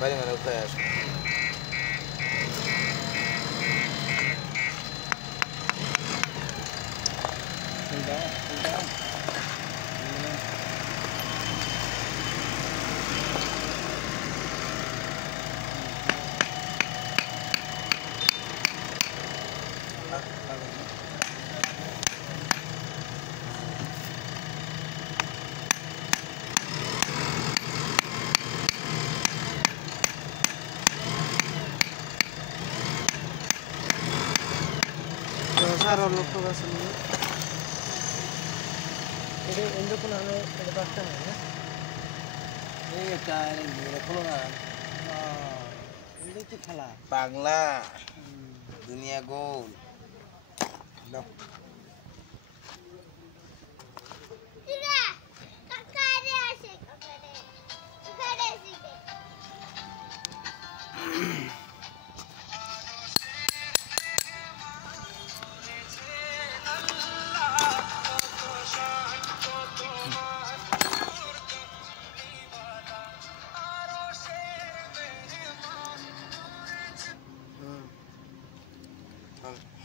বাড়ি মানে উঠায় আসো Sarar lokto gasın. ఎందుకు నాన్న ఇక్కడ పక్కన এটা মেরে খোলো না এটাই তো খেলা পাগলা দুনিয়া গোল দাও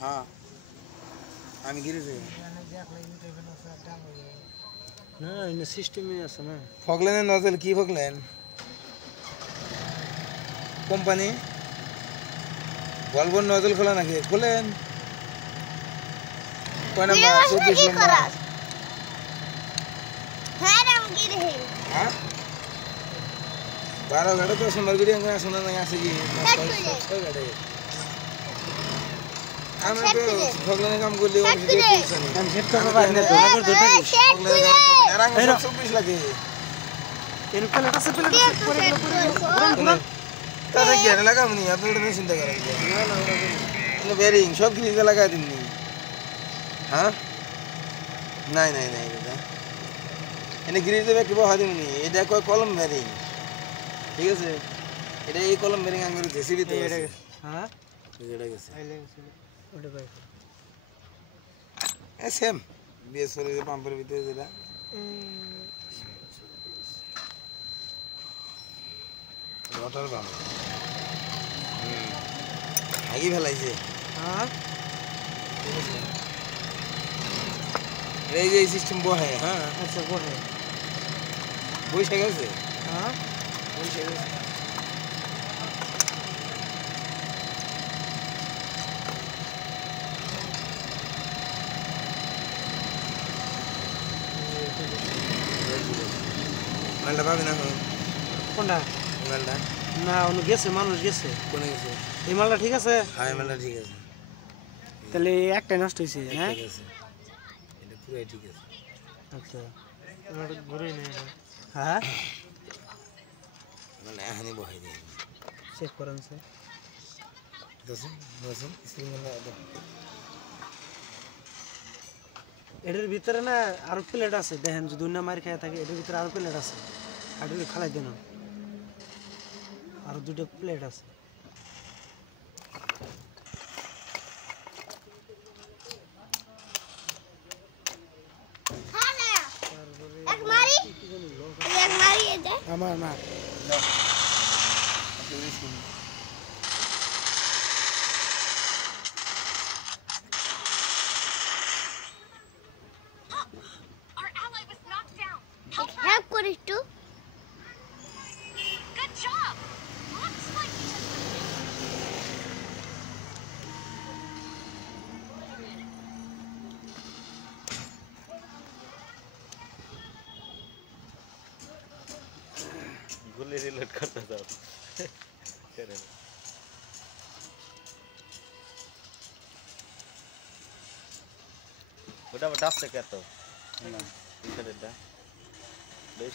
हाँ আমি গিরেছি না ইন সিস্টেমে আছে না ফগলেনের নজল কি ফগলেন কোম্পানি বলবো নজল খোলা নাকি খোলেন কয় নাম্বার 24 নাম্বার হ্যাঁ রাম গিরে হ্যাঁ 12 গাড়ি তো সুন্দর গিরি আঙ্গা শোনা না আছে কি 6 গাড়ি আমরা তো ফগলেনের কাম করলে ওর ভিতরে পয়সা নেই আমি সেট করব পারি না তোর ধরতে দিস এরাঙ্গ 24 লাগে এর প্লেট আছে প্লেট পরে গেল তাহলে কি এর লাগাম নি আপনি ওটা চিন্তা করেন না না ওটা বেরিং সব কিছু লাগাই দিননি হ্যাঁ নাই নাই নাই দাদা এনে গ্রিজ দেবে কি বহা দিননি এটা কয় কলম বেরিং ঠিক আছে এটা এই কলম বেরিং আঙ্গুর জেসিবি তো এটা হ্যাঁ এটা গেছে আইলে গেছে ওটা ভাই সেম বিএস এর পাম্পের ভিতরে যেটা রটার পাম্প আগে ফেলাইছে হ্যাঁ এই যে সিস্টেম বহে হ্যাঁ আচ্ছা বহে বসে গেছে হ্যাঁ বসে গেছে মালটা পাবে না কোনটা মালটা না উনি গেছে মানুষ গেছে কোনে গেছে এই মালটা ঠিক আছে হ্যাঁ মালটা ঠিক আছে তাহলে একটাই নষ্ট হয়েছে হ্যাঁ ঠিক আছে এটা পুরাই ঠিক আছে আচ্ছা এটা ঘুরে নেই হ্যাঁ মানে এখানে বহাই দিই চেক করেন স্যার দশম দশম স্ক্রিন মানে এটার ভিতরে না আরো প্লেট আছে দেখেন যদি অন্য মার খেয়ে থাকে এটার ভিতরে আরো প্লেট আছে আর খালাই দেন আর দুটো প্লেট আছে আমার না help করে একটু Good job. Looks like you just गुल्ली रिलोड करता था करे ওটা ডাব থেকে এত না এটা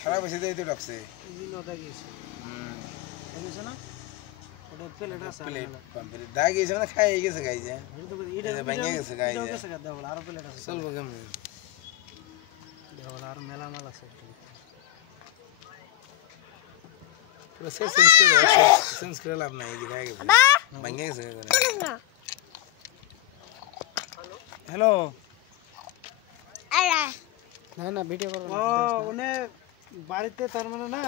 খারাপ হয়েছে তো এই তো ডাকছে জিনোটা গেছে বুঝছ না ওটা প্লেট আছে প্লেট পাম্পের দাগ গেছে মানে খাই গেছে গাই যে এটা ভাঙে গেছে গাই যে গেছে দাও আর প্লেট আছে চলবো কেমন দাও আর মেলা মাল আছে পুরো সেন্স করে লাভ নাই যে গাই গেছে ভাঙে গেছে হ্যালো আরে না না ভিডিও করো ও ওনে বাড়িতে তার মানে না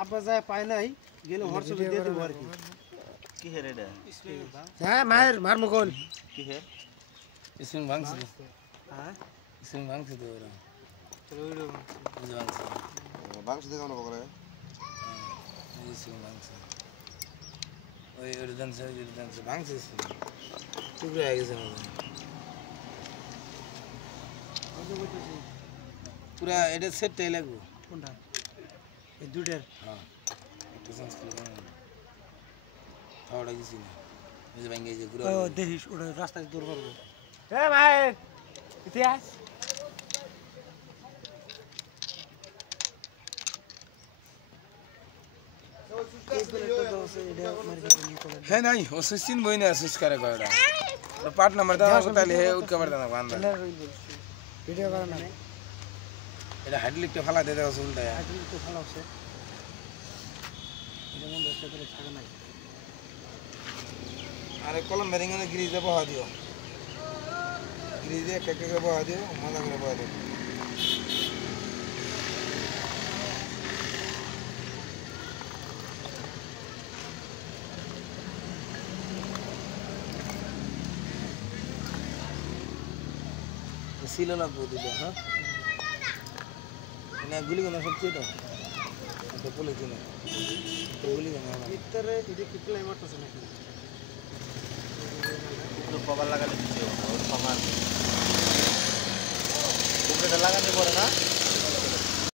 আব্বা যায় পায় নাই গেলে হোয়াটসঅ্যাপে দিয়ে দেবো আর কি কি হে রে এটা হ্যাঁ মায়ের মার মুগল কি হে इसमें भांगस दो হ্যাঁ इसमें भांगस दो रहा চলো ভিডিও मुझे भांगस বাংশ থেকে আমরা বকরে इसमें भांगस ওই উর্দন সে ভাংস इसमें টুকরো হয়ে গেছে পুরা এটা সেটটাই লাগবে কোনটা এই দুটের হ্যাঁ একটা সংস্কৃত খাওয়াটা কিছু না বুঝে ভাঙ্গে যে পুরো ও দেখিস ওটা রাস্তায় দূর করবো এ ভাই ইতিহাস है नहीं वो सिस्टिन बोई ना सिस करे कोड़ा तो पार्ट नंबर दा को ताले है उठ कवर दाना बांधा ভিডিও করা না এটা হাইড্রোলিক তে ফালা দে দাও উল্টা है আজকে তো ভালো আছে এটা মন দশটা করে ছাড়া নাই अरे कलम मेरिंग ने ग्रीज दे बहा दियो ग्रीज दे के बहा दियो मजा करे बहा दियो सीलो ना बोल दिया हाँ ना गुली का ना सब चीज़ तो पुलिस की ना गुली का ना ভিতরে এটা কি প্লাই মারতেছে নাকি উপরে কভার লাগালে কিছু হবে না ওর সমান উপরেটা লাগাতে পারে না